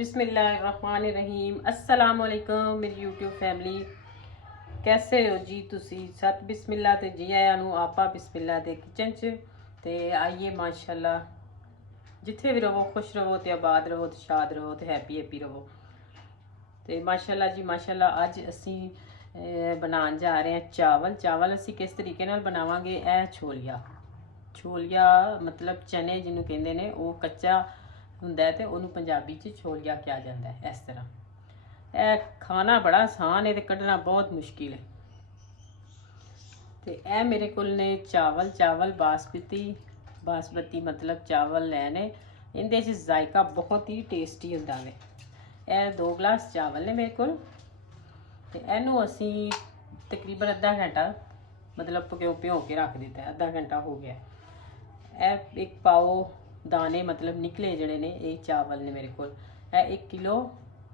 बिस्मिल्लाहिर्रहमानिर्रहीम। अस्सलाम वालेकुम मेरी यूट्यूब फैमिली, कैसे हो जी तुसी? सत बिस्मिल्ला ते जी आया नू आपा बिस्मिल्ला दे किचन च। ते आइए माशाल्लाह जिथे भी रहो खुश रहो ते आबाद रहो ते शाद रहो ते हैप्पी रहो। ते माशाल्लाह जी माशाल्लाह अज असी बनाने जा रहे हैं चावल असी किस तरीके नाल बनावांगे। छोलिया मतलब चने जिन्हों कहते हैं वो कच्चा हुंदा है ते उन्होंने पंजाबी च छोलिया कहा जाता है। इस तरह यह खाना बड़ा आसान है ते कढ़ना बहुत मुश्किल है। तो यह मेरे को ने चावल बासमती मतलब चावल लैने। इनके जायका बहुत ही टेस्टी होंदा है। यह 2 गिलास चावल ने मेरे को। इनू असी तकरीबन अद्धा घंटा मतलब भ्यो के रख दिता है। अद्धा घंटा हो गया। यह 1 पाओ दाने मतलब निकले जड़े ने ये चावल ने मेरे को। 1 किलो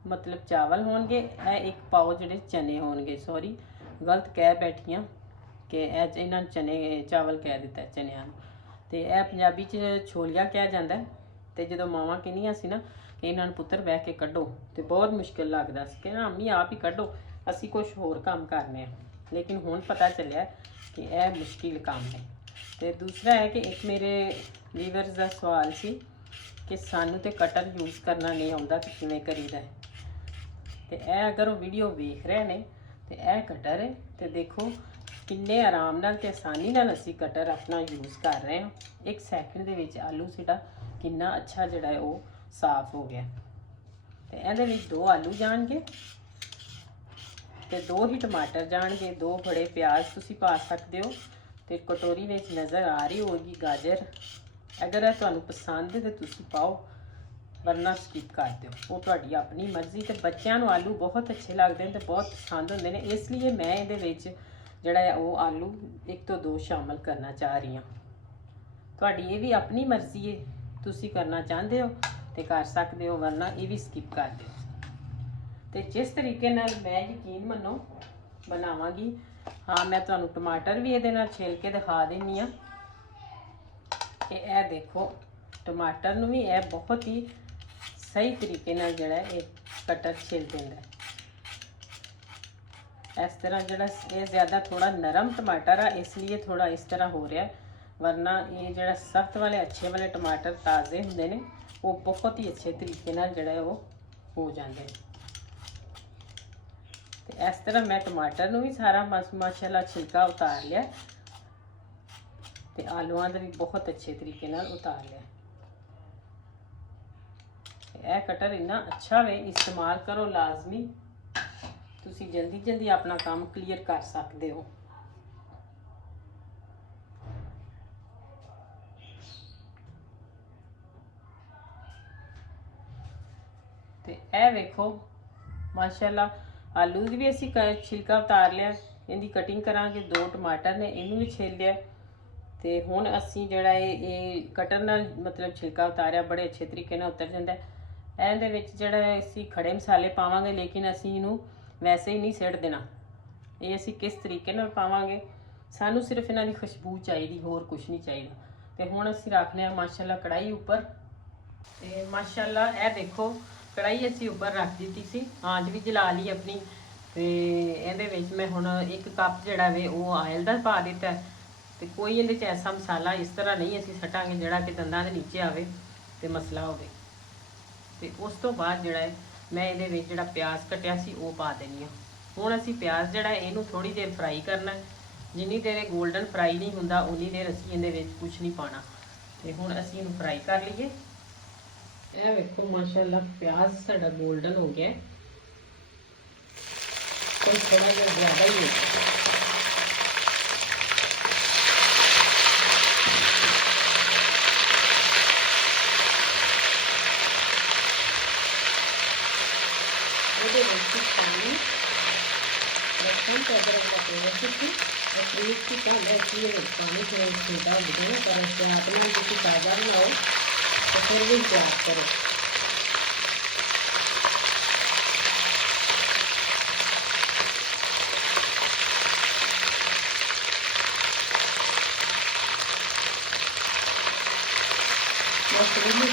मतलब चावल होंगे। 1 पाओ जड़े चने होंगे। सॉरी गलत कह बैठी हाँ कि इन्होंने चने चावल कह दिता है चनिया। तो यह पंजाबी च छोलिया कहा जाता है। तो जो मावां कहनिया सी ना कि इन्होंने पुत्र बह के कढ़ो तो बहुत मुश्किल लगता कि ना अम्मी आप ही कढ़ो असी कुछ होर काम करने। लेकिन हुण पता चलिया कि यह मुश्किल काम है। तो दूसरा है कि एक मेरे वीवर्स का सवाल सी कि सानू तो कटर यूज़ करना नहीं आता कि किवें करीदा है। तो यह अगर वो वीडियो वेख रहे हैं तो यह कटर है। तो देखो किन्ने आराम नाल ते आसानी नाल असी कटर अपना यूज़ कर रहे हैं। 1 सैकेंड दे विच आलू साडा किन्ना अच्छा जिहड़ा है वो साफ हो गया। तो इहदे विच 2 आलू जाणगे ते 2 ही टमाटर जाणगे। 2 बड़े प्याज तुसी पा सकते हो। तो कटोरी में नज़र आ रही होगी गाजर। अगर तुहानू पसंद है तो तुसी पाओ वरना स्किप कर दो, वो तुहाडी अपनी मर्जी। तो बच्चों को आलू बहुत अच्छे लगते हैं तो बहुत पसंद होंगे ने, इसलिए मैं ये जड़ा है वो आलू 1 तो 2 शामिल करना चाह रही हूँ। तुहाडी ये भी अपनी मर्जी है, तुसी करना चाहते हो तो कर सकते हो वरना ये भी स्किप कर दो। तो जिस तरीके नाल मैं यकीन मनो बनावांगी। हाँ मैं तुहानू टमाटर भी ये छिल के दिखा देनी हाँ कि यह देखो टमाटर नू भी यह बहुत ही सही तरीके नाल जड़ा ये कटर छिल देंदा है। इस तरह जड़ा ये ज़्यादा थोड़ा नरम टमाटर है इसलिए थोड़ा इस तरह हो रहा है, वरना ये जड़ा सख्त वाले अच्छे वाले टमाटर ताज़े होंदे ने वो बहुत ही अच्छे तरीके नाल जड़ा है वो हो जाते हैं। तो इस तरह मैं टमाटर नू भी सारा माशाल्लाह छिलका उतार लिया तो आलूआं दा भी बहुत अच्छे तरीके नाल उतार लिया। यह कटर इन्ना अच्छा वे, इस्तेमाल करो लाजमी, तुसी जल्दी अपना काम क्लीयर कर सकते हो। तो यह वेखो माशाल्लाह आलू की भी असी छिलका उतार लिया। इनकी कटिंग करांगे। 2 टमाटर ने इनू भी छील लिया। तो हुण असी जड़ा ये कटर नाल मतलब छिलका उतारिया बड़े अच्छे तरीके नाल उतर जाता है। ਇਹਦੇ ਵਿੱਚ ਜਿਹੜਾ ਅਸੀਂ ਖੜੇ ਮਸਾਲੇ ਪਾਵਾਂਗੇ ਲੇਕਿਨ ਅਸੀਂ ਇਹਨੂੰ ਵੈਸੇ ਹੀ ਨਹੀਂ ਸਿੱਟ ਦੇਣਾ। ਇਹ ਅਸੀਂ ਕਿਸ ਤਰੀਕੇ ਨਾਲ ਪਾਵਾਂਗੇ, ਸਾਨੂੰ ਸਿਰਫ ਇਹਨਾਂ ਦੀ ਖੁਸ਼ਬੂ ਚਾਹੀਦੀ, ਹੋਰ ਕੁਝ ਨਹੀਂ ਚਾਹੀਦਾ। ਤੇ ਹੁਣ ਅਸੀਂ ਰੱਖ ਲਿਆ ਮਾਸ਼ਾਅੱਲਾ ਕੜਾਈ ਉੱਪਰ। ਤੇ ਮਾਸ਼ਾਅੱਲਾ ਇਹ ਦੇਖੋ ਕੜਾਈ ਅਸੀਂ ਉੱਪਰ ਰੱਖ ਦਿੱਤੀ ਸੀ, ਆਂਚ ਵੀ ਜਲਾ ਲਈ ਆਪਣੀ। ਤੇ ਇਹਦੇ ਵਿੱਚ ਮੈਂ ਹੁਣ 1 ਕੱਪ ਜਿਹੜਾ ਵੇ ਉਹ ਆਇਲ ਦਾ ਪਾ ਦਿੱਤਾ। ਤੇ ਕੋਈ ਇਹਦੇ 'ਚ ਐਸਾ ਮਸਾਲਾ ਇਸ ਤਰ੍ਹਾਂ नहीं ਅਸੀਂ ਸਟਾਂਗੇ ਜਿਹੜਾ ਕਿ ਦੰਦਾਂ ਦੇ ਨੀਚੇ ਆਵੇ ਤੇ ਮਸਲਾ ਹੋਵੇ। तो उस तो बाद जोड़ा है मैं ये जो प्याज कटिया सी वो पा देनी हाँ। हुण असी प्याज जोड़ा इनू थोड़ी देर फ्राई करना है। जिन्नी देर गोल्डन फ्राई नहीं होंदा उन्नी देर असी ये कुछ नहीं पाना। तो हुण असी इनू फ्राई कर लीए। यह वेखो माशाअल्लाह प्याज साडा गोल्डन हो गया, कोई थोड़ा जिहा ज़्यादा ही हो गया। लहसुन तो अदरक का पेस्ट थी और फ्रीज की पहले इसलिए पानी थोड़ा छोटा बुझे पर इससे अपना जो ताज़ा बनाओ तो फिर भी प्याज करो। मशरूम में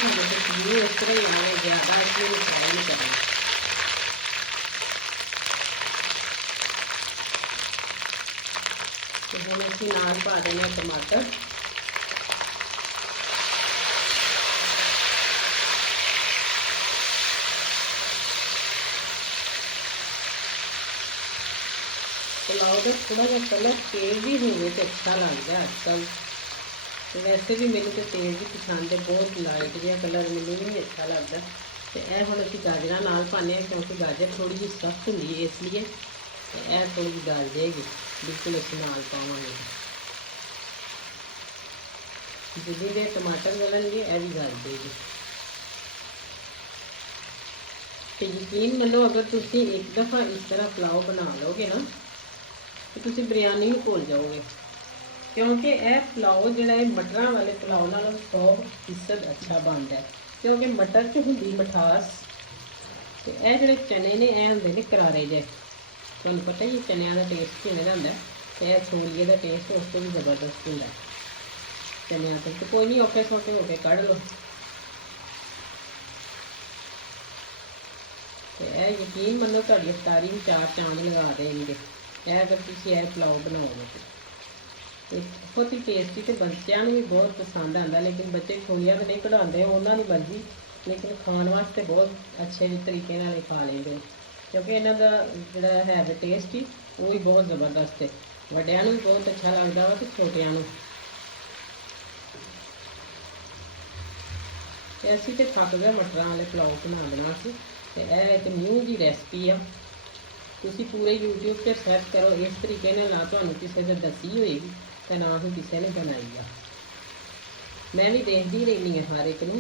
इस तरह ही आने ज़्यादा इसलिए फ्राई करना। तो हम असीं नाल पा देने टमाटर। पुलाव का थोड़ा जहा कलर तेज भी होवे तो अच्छा लगता है अजकल। तो वैसे भी मैंने तो तेज ही पसंद है, बहुत लाइट जहा कलर मैंने भी नहीं अच्छा लगता। तो यह हम असीं गाजर नाल पाने, क्योंकि गाजर थोड़ी जी सख्त होंगी है, इसलिए यह थोड़ी जी गल जाएगी, बिल्कुल असीं नाल पावांगे। जितनी देर टमाटर गलणगे यह भी गल जाएगी। तो यकीन मनो अगर तुम एक दफ़ा इस तरह पुलाव बना लोगे ना तो तुम बिरयानी भी भूल जाओगे, क्योंकि यह पुलाव जोड़ा है मटरों वाले पुलाव नालों 100% अच्छा बनता है, क्योंकि मटर च होंदी मिठास। तो यह जोड़े चने ने यह होंगे ने करारे जे, तुहानूं पता ही चनिया का टेस्ट किवें दा हुंदा है, तो यह छोलिए का टेस्ट उस तो भी जबरदस्त होंदा है चनिया तो कोई नहीं औखे सौखे होके कढ़ लो। तो यह यकीन मनो तुहाडी इफ्तारी भी 4 चांद लगा देंगे यह अगर तुम यह पुलाव बनाओगे तो बहुत ही टेस्टी। तो बच्चों भी बहुत पसंद आता, लेकिन बच्चे खोलिया तो नहीं कढ़ाते, उन्होंनी मर्जी, लेकिन खाने वास्ते बहुत अच्छे तरीके नाल खा लेंगे, क्योंकि इन्हों का जोड़ा है भी टेस्ट ही वो भी बहुत ज़बरदस्त है। वड्डियां भी बहुत अच्छा लगता वा तो छोटियां। असीं तो थक गए मटरां वाले पुलाव बना के। तो यह एक न्यू जी रेसिपी आ, तुसीं पूरे यूट्यूब पर सर्च करो इस तरीके ना तुहानूं किसी ने दसी होएगी तो ना ही किसी ने बनाई आ। मैं भी देखती रहनी है हर एक नूं,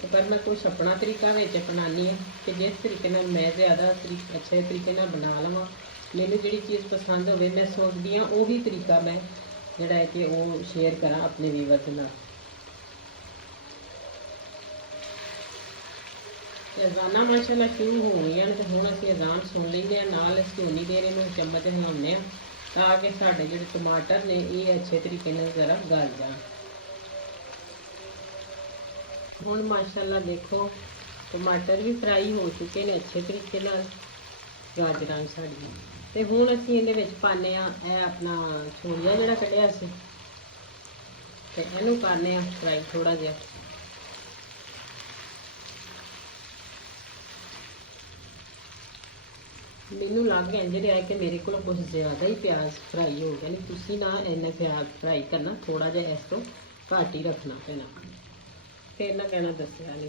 तो पर मैं कुछ अपना तरीका विच अपनानी है कि जिस तरीके नाल मैं ज़्यादा अच्छे तरीके नाल बना लवां, मैनूं जिहड़ी चीज़ पसंद होवे मैं सोचदी हाँ उही तरीका मैं जिहड़ा है कि वो शेयर करा अपने व्यूअर्स नाल। अजाना माशाल्लाह शुरू हो गई हैं, तो हुण असीं अजान सुन लैंदे हां, नाल असीं उन्नी देर इहनूं चम्मच हिलाउने हां ताकि साडे जिहड़े टमाटर ने ये अच्छे तरीके नाल जरा गल जाण। हुण माशाल्लाह देखो टमाटर भी फ्राई हो चुके हैं अच्छे तरीके नाल, गाजरां साडियां। ते हुण असीं इहदे विच पाने आ यह अपना छोलिया जिहड़ा कढ़िया सी, ते इहनूं करने आ फ्राई थोड़ा जिहा। मैनू लग इंज रहा है कि मेरे को कुछ ज़्यादा ही प्याज फ्राई हो गया, नहीं तुसी ना इन्ना प्याज फ्राई करना, थोड़ा जिहा इस तो घट ही रखना पैना, फिर ना कहना दसिया नहीं।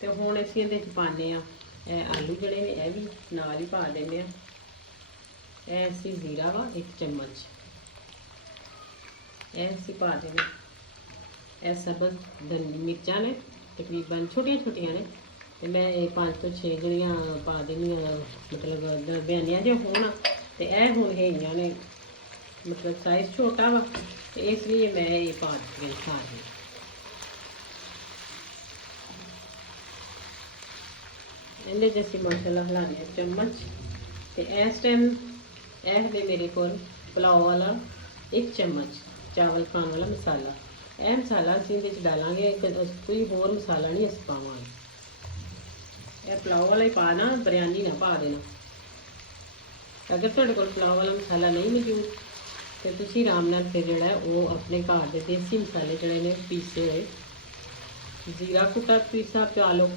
तो हुण असीं इहदे च पाने आ आलू जड़े ने यह भी नाल ही पा देने आ। यह असीं जीरा वा 1 चम्मच, यह असीं पा देने। यह सबज मिर्चां ने तकरीबन छोटिया छोटिया ने, तो मैं 5 तो 6 जड़ियाँ पा देनी, मतलब दरमियानियां जो होन, तो यह हुण हैगियां ने मतलब साइज़ छोटा वा, तो इसलिए मैं ये पा दी सारी। इहदे च असीं माशाल्लाह हिलाने चम्मच। तो इस टाइम यह है मेरे को पुलाव वाला 1 चम्मच चावल खाने वाला मसाला। यह मसाला असीं इहदे च डालांगे, कोई होर मसाला नहीं असीं पावांगे। यह पुलाव वाला ही पाना, बिरयानी ना पा देना। अगर तुहाडे कोल पुलाव वाला मसाला नहीं मौजूद तो तुसीं आराम नाल फिर जिहड़ा है वो अपने घर के देसी मसाले जिहड़े ने पीसे हुए, जीरा कुटा पीसा पा लो,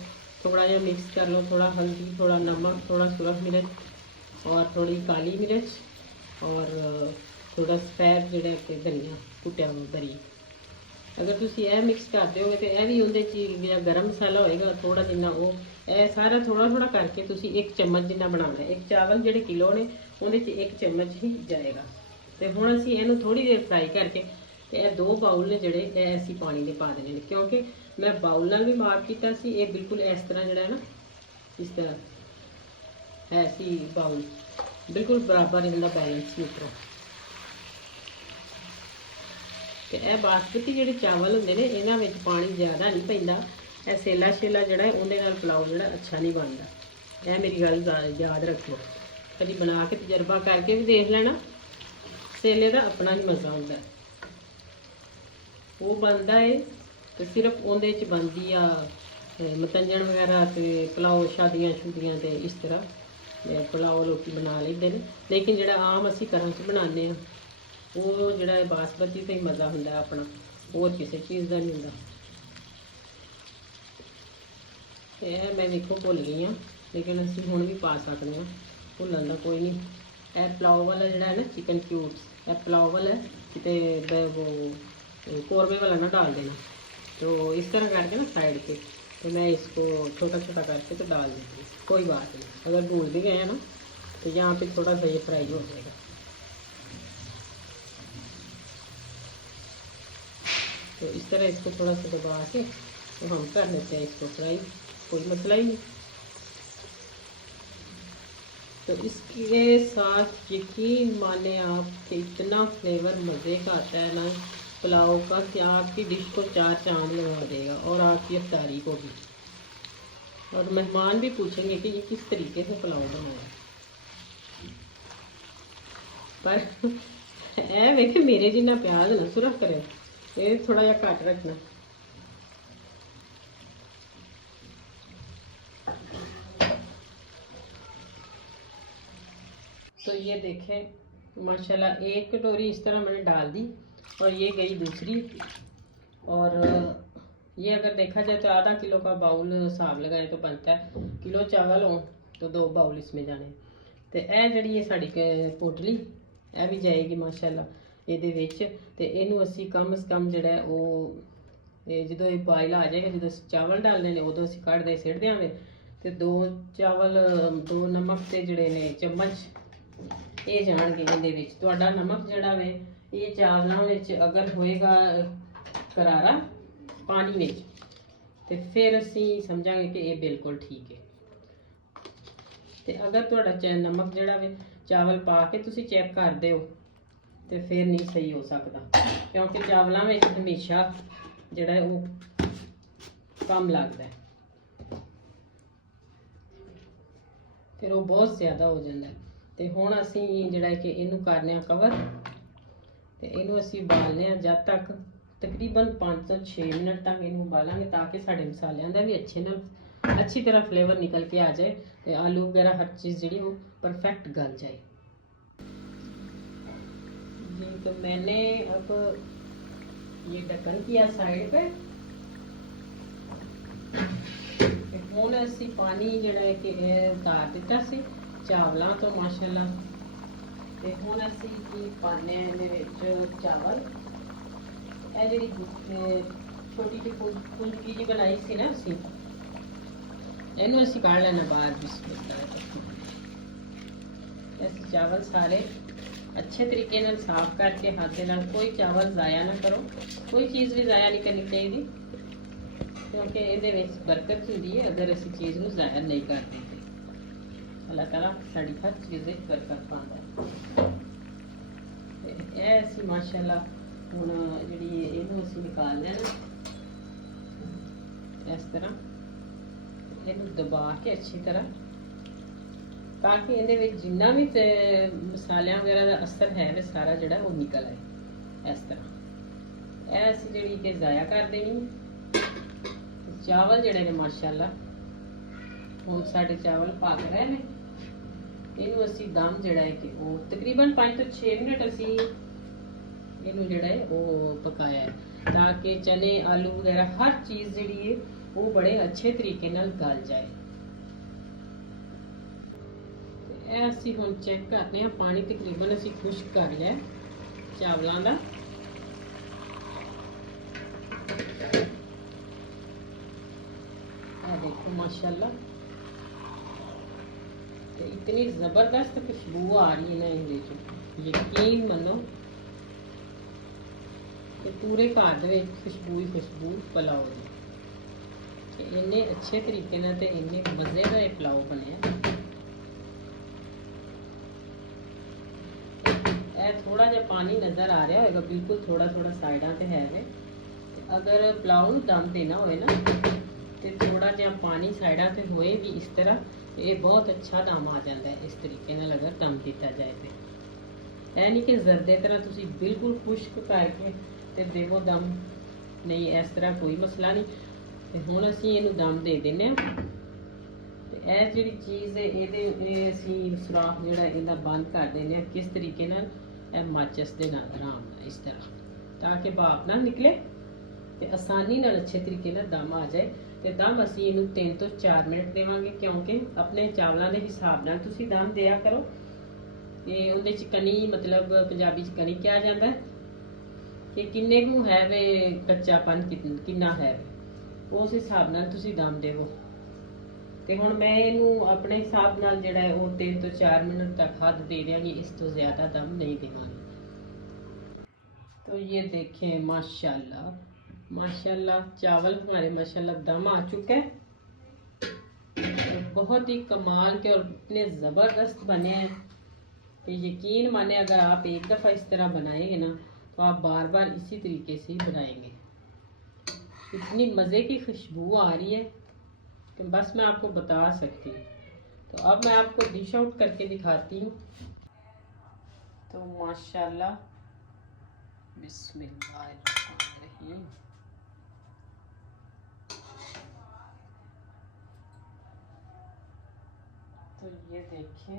थोड़ा जिहा मिक्स कर लो, थोड़ा हल्दी, थोड़ा नमक, थोड़ा सुरख मिर्च और थोड़ी काली मिर्च और थोड़ा सफेद जिहड़ा कि धनिया कुटिया बरी। अगर तुम यह मिक्स करते हो तो यह भी उन्हें गर्म मसाला होएगा थोड़ा जिन्ना वो, यह सारा थोड़ा थोड़ा करके तुम 1 चम्मच जिन्ना बनाना है। 1 चावल जोड़े किलो ने उन्हें 1 चम्मच ही जाएगा। तो हुण असीं इहनूं थोड़ी देर फ्राई करके तो यह 2 बाउल ने जोड़े यह असीं पानी दे पा देने, क्योंकि मैं बाउल नाल भी माप किया सी, ये बिल्कुल इस तरह जोड़ा है ना, इस तरह ऐसी बाउल बिल्कुल बराबर इनका बैलेंस उतरो। तो यह बासमती जोड़े चावल होंगे ने इन्हां विच पानी ज़्यादा नहीं पैंदा, यह सेला शेला जोड़ा है उहदे नाल पुलाव जोड़ा अच्छा नहीं बनता। यह मेरी गल याद रखो, कभी बना के तजर्बा करके भी देख लेना, सेले का अपना ही मज़ा होंदा है। वो बनता है तो सिर्फ उहदे च बनदी आ ਮਤੰਜਣ ਵਗੈਰਾ ਤੇ ਪੁਲਾਓ ਸ਼ਾਦੀਆਂ ਸ਼ੁਦੀਆਂ ਤੇ ਇਸ ਤਰ੍ਹਾਂ ਪੁਲਾਓ ਲੋਕੀ ਬਣਾ ਲੈਂਦੇ ਨੇ। ਲੇਕਿਨ ਜਿਹੜਾ ਆਮ ਅਸੀਂ ਘਰਾਂ 'ਚ ਬਣਾਉਂਦੇ ਹਾਂ ਉਹ ਜਿਹੜਾ ਬਾਸਮਤੀ ਤੇ ਹੀ ਮਜ਼ਾ ਹੁੰਦਾ ਆਪਣਾ, ਹੋਰ ਕਿਸੇ ਚੀਜ਼ ਦਾ ਨਹੀਂ ਹੁੰਦਾ। ਤੇ ਇਹ ਮੈਂ ਵੇਖੋ ਭੁੱਲ ਗਈ ਹਾਂ, ਲੇਕਿਨ ਅਸੀਂ ਹੁਣ ਵੀ ਪਾ ਸਕਦੇ ਹਾਂ, ਭੁੱਲਣ ਦਾ ਕੋਈ ਨਹੀਂ। ਇਹ ਪੁਲਾਓ ਵਾਲਾ ਜਿਹੜਾ है ना चिकन क्यूब्स, ये पुलाव वाला है, कितने वो कौरवे वाला ना डाल देना। तो इस तरह करके ना साइड पे तो मैं इसको छोटा छोटा करके तो डाल देती हूँ, कोई बात नहीं। अगर भूल भी गए ना तो यहाँ पे थोड़ा सा ये फ्राई हो जाएगा। तो इस तरह इसको थोड़ा सा दबा के तो हम कर लेते हैं इसको फ्राई, कोई मसला ही नहीं। तो इसके साथ यकीन माने आपके इतना फ्लेवर मज़े का आता है ना पुलाव का कि आपकी डिश को 4 चांद लगा देगा, और आपकी इफ्तारी को भी। और मेहमान भी पूछेंगे कि ये किस तरीके से पुलाव बनाया। पर ए वेखे मेरे जिन्ना प्याज ना सुरख करे, ये थोड़ा जा घट रखना। तो ये देखें माशाल्लाह एक कटोरी इस तरह मैंने डाल दी और ये गई दूसरी। और ये अगर देखा जाए तो आधा किलो का बाउल हिसाब लगाएं तो बनता है। किलो चावल हो तो 2 बाउल इसमें जाने। तो यह जी साड़ी पोटली यह भी जाएगी माशाल्लाह ये तो इनू असी कम से कम जोड़ा वो जो बॉयल आ जाएगा, जो चावल डालने ने उदों असी कढ़ दे सिट देंगे। तो 2 चावल 2 नमक के जोड़े ने चम्मच ये जाएंगे ये तुहाडा नमक जड़ा वे ये चावलों अगर होएगा करारा पानी में तो फिर असी समझांगे कि ये बिल्कुल ठीक है। तो अगर तुहाडा नमक जड़ा वे चावल पा के तुसी चेक करते हो तो फिर नहीं सही हो सकता, क्योंकि चावलों में हमेशा जड़ा वो कम लगता है, फिर वो बहुत ज़्यादा हो जाता है। तो हुण असी जिहड़ा कि इनू करने कवर तो इनू असी उबालने जब तक तकरीबन 5 ਤੋਂ 6 मिनट तक इनू उबालेंगे, ताकि साढ़े मसालों का भी अच्छी तरह फ्लेवर निकल के आ जाए तो आलू वगैरह हर चीज़ जी वो परफेक्ट गल जाए जी। तो मैंने अब ये ढक्कन किया साइड पे। हुण असी पानी जिहड़ा कि उतार दिता सी चावलों तो माशाल्लाह। तो हुण असी की पाने चावल यह जी छोटी जी फुलकी जी बनाई सी ना असी इनू असी कढ़ लेना बाहर। ऐसे चावल सारे अच्छे तरीके नाल साफ करके हाथ के नाल, कोई चावल ज़ाया ना करो, कोई चीज़ भी ज़ाया नहीं करनी चाहिए, क्योंकि ये बरकत होंदी है अगर असी चीज़ को ज़ाया नहीं करते। अल्लाह ताला साड़ी हर चीज़ बरकत पाता है। ऐसी माशाल्लाह हुण जी इनू असी निकाल लेना इस तरह, इनू दबा के अच्छी तरह, ताकि ये जिन्ना भी मसालियां वगैरह का असर है वे सारा जोड़ा वो निकल आए इस तरह। ऐसी जी कि ज़ाया कर देनी। चावल जोड़े ने माशाल्लाह हुण साडे चावल पक रहे हैं। इनू असी दम जड़ा है कि वो तकरीबन 5 ਤੋਂ 6 मिनट असी इनू जड़ा है वो पकाया है, ताकि चने आलू वगैरह हर चीज़ जी है वो बड़े अच्छे तरीके नाल गल जाए। असी हुण चेक करते हैं, पानी तकरीबन असी खुश्क कर लिया चावलों का। देखो माशाल्लाह तो इतनी ज़बरदस्त खुशबू आ रही है ना ये, यकीन मनो कि पूरे घर दे खुशबू ही खुशबू पुलाव की। इन्ने अच्छे तरीके नाल ते इन्ने मज़े का ये पुलाव बनया। थोड़ा जा पानी नज़र आ रहा होगा, बिल्कुल थोड़ा थोड़ा साइडा ते है वे। अगर पुलाव नूं दम देना होए ना तो थोड़ा जहा पानी साइडा ते होए भी इस तरह, ये बहुत अच्छा दम आ जाता है इस तरीके नाल अगर दम दिता जाए तो। है नहीं कि जरदे तरह तुसी बिल्कुल खुश्क करके ते देवो दम, नहीं इस तरह कोई मसला नहीं। ਤੇ ਹੁਣ ਅਸੀਂ ਇਹਨੂੰ ਦਮ ਦੇ ਦਿੰਨੇ ਆ। ਤੇ ਇਹ ਜਿਹੜੀ ਚੀਜ਼ ਹੈ ਇਹ ਅਸੀਂ ਸੁਰਾਖ ਜਿਹੜਾ ਇਹਦਾ ਬੰਦ ਕਰ ਦਿੰਦੇ ਆ। ਕਿਸ ਤਰੀਕੇ ਨਾਲ? ਇਹ ਮਾਚਿਸ ਦੇ ਨਾਲ ਆਰਾਮ ਨਾਲ ਇਸ ਤਰ੍ਹਾਂ, ਤਾਂ ਕਿ ਭਾਪ ਨਾ ਨਿਕਲੇ ਤੇ ਆਸਾਨੀ ਨਾਲ ਅੱਛੇ ਤਰੀਕੇ ਨਾਲ ਦਮ ਆ ਜਾਏ। ਤੇ ਦਮ ਅਸੀਂ ਇਹਨੂੰ 3 ਤੋਂ 4 ਮਿੰਟ ਦੇਵਾਂਗੇ, ਕਿਉਂਕਿ ਆਪਣੇ ਚਾਵਲਾਂ ਦੇ ਹਿਸਾਬ ਨਾਲ ਤੁਸੀਂ ਦਮ ਦਿਆ ਕਰੋ। ਤੇ ਉਹਦੇ ਚ ਕਣੀ, ਮਤਲਬ ਪੰਜਾਬੀ ਚ ਕਣੀ ਕਿਹਾ ਜਾਂਦਾ ਹੈ ਕਿ ਕਿੰਨੇ ਕੁ ਹੈ ਵੇ ਕੱਚਾਪਨ, ਕਿੰਨਾ ਹੈ, ਉਸ ਹਿਸਾਬ ਨਾਲ ਤੁਸੀਂ ਦਮ ਦੇਵੋ। ਤੇ ਹੁਣ ਮੈਂ ਇਹਨੂੰ ਆਪਣੇ ਹਿਸਾਬ ਨਾਲ ਜਿਹੜਾ ਹੈ ਉਹ 3 ਤੋਂ 4 ਮਿੰਟ तक हद दे देंगे, इस तो ज़्यादा दम नहीं देंगे। तो ये देखें माशाल्लाह माशाल्लाह चावल हमारे माशाल्लाह दम आ चुका है और बहुत ही कमाल के और इतने ज़बरदस्त बने हैं कि यकीन माने अगर आप एक दफ़ा इस तरह बनाएंगे ना तो आप बार बार इसी तरीके से ही बनाएंगे। इतनी मज़े की खुशबू आ रही है कि बस मैं आपको बता सकती हूँ। तो अब मैं आपको डिश आउट करके दिखाती हूँ। तो माशाल्लाह, बिस्मिल्लाहिर्रहमानिर्रहीम। तो ये देखिए,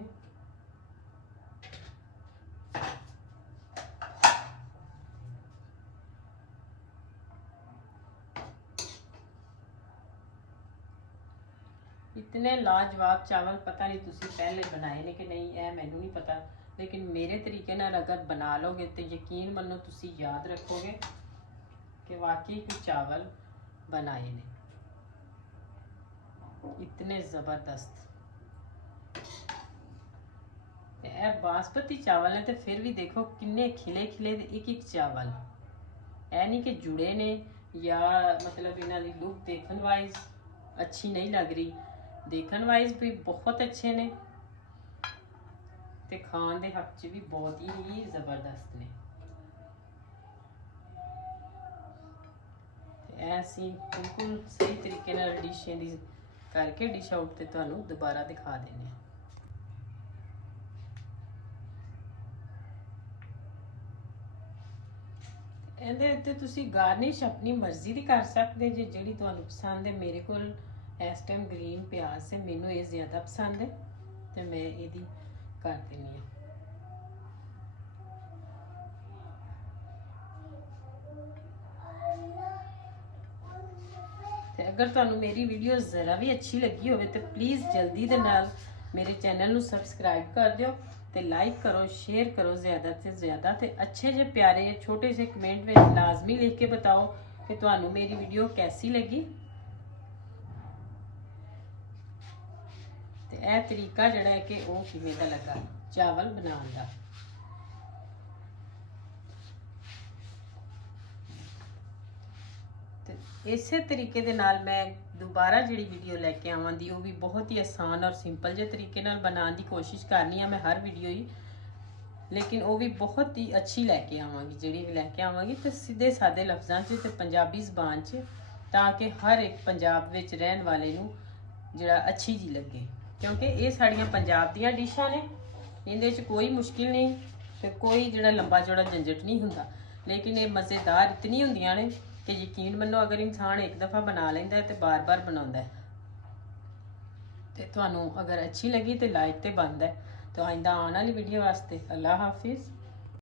इतने लाजवाब चावल पता नहीं तुसी पहले बनाए ने कि नहीं, है मैनू नहीं पता, लेकिन मेरे तरीके नाल अगर बना लोगे तो यकीन मनो तुसी याद रखोगे कि वाकई कोई चावल बनाए ने। इतने ज़बरदस्त बासमती चावल ने, तो फिर भी देखो किन्ने खिले खिले एक एक चावल, ऐ नहीं कि जुड़े ने या मतलब इन्हां दी लुक देखने वाइज अच्छी नहीं लग रही, देखने वाइज भी बहुत अच्छे ने ते खान दे हक च भी बहुत ही ज़बरदस्त ने। ऐसी बिल्कुल सही तरीके नाल डिशें दी करके डिश आउट ते तुहानू दोबारा दिखा देने। ਇਹਦੇ ਉੱਤੇ ਤੁਸੀਂ ਗਾਰਨਿਸ਼ ਆਪਣੀ ਮਰਜ਼ੀ ਦੀ ਕਰ ਸਕਦੇ ਜੇ, ਜਿਹੜੀ ਤੁਹਾਨੂੰ ਪਸੰਦ ਹੈ। ਮੇਰੇ ਕੋਲ ਇਸ ਟਾਈਮ ਗ੍ਰੀਨ ਪਿਆਜ਼ ਸੇ ਮੈਨੂੰ ਇਹ ਜ਼ਿਆਦਾ ਪਸੰਦ ਹੈ ਤੇ ਮੈਂ ਇਹਦੀ ਕਰ ਦਿੰਨੀ ਹਾਂ। ਤੇ ਅਗਰ ਤੁਹਾਨੂੰ ਮੇਰੀ ਵੀਡੀਓ ਜ਼ਰਾ ਵੀ ਅੱਛੀ ਲੱਗੀ ਹੋਵੇ ਤੇ ਪਲੀਜ਼ ਜਲਦੀ ਦੇ ਨਾਲ ਮੇਰੇ ਚੈਨਲ ਨੂੰ ਸਬਸਕ੍ਰਾਈਬ ਕਰ ਦਿਓ ਤੇ लाइक करो, शेयर करो ज़्यादा से ज़्यादा, तो अच्छे जे प्यारे छोटे से कमेंट में लाजमी लिख के बताओ कि तुहानू मेरी वीडियो कैसी लगी। तो यह तरीका जड़ा है कि वो किवें दा लगा चावल बनाने का। इसे तरीके दे नाल मैं दोबारा जी वीडियो लैके आवांगी, वो भी बहुत ही आसान और सिंपल जे तरीके नाल बनाने की कोशिश करनी है मैं हर वीडियो ही, लेकिन वो भी बहुत ही अच्छी लैके आवांगी। जी भी लैके आवांगी तो सीधे सादे लफ्ज़ां च ते पंजाबी ज़बान च, ताकि हर एक पंजाब विच रहन वाले नू जिहड़ा अच्छी जी लगे, क्योंकि ये साड़ियाँ पंजाब दियां डिशां ने, इहदे च कोई मुश्किल नहीं ते कोई जिहड़ा लंबा चौड़ा झंझट नहीं हुंदा, लेकिन ये मज़ेदार इतनी हुंदियां ने कि यकीन मनो अगर इंसान एक दफ़ा बना लेंदा है तो बार बार बनाता है। तो तुहानू अगर अच्छी लगी तो लाइक तो बनता है। तो आइंदा आने वाली वीडियो वास्ते अल्लाह हाफिज़।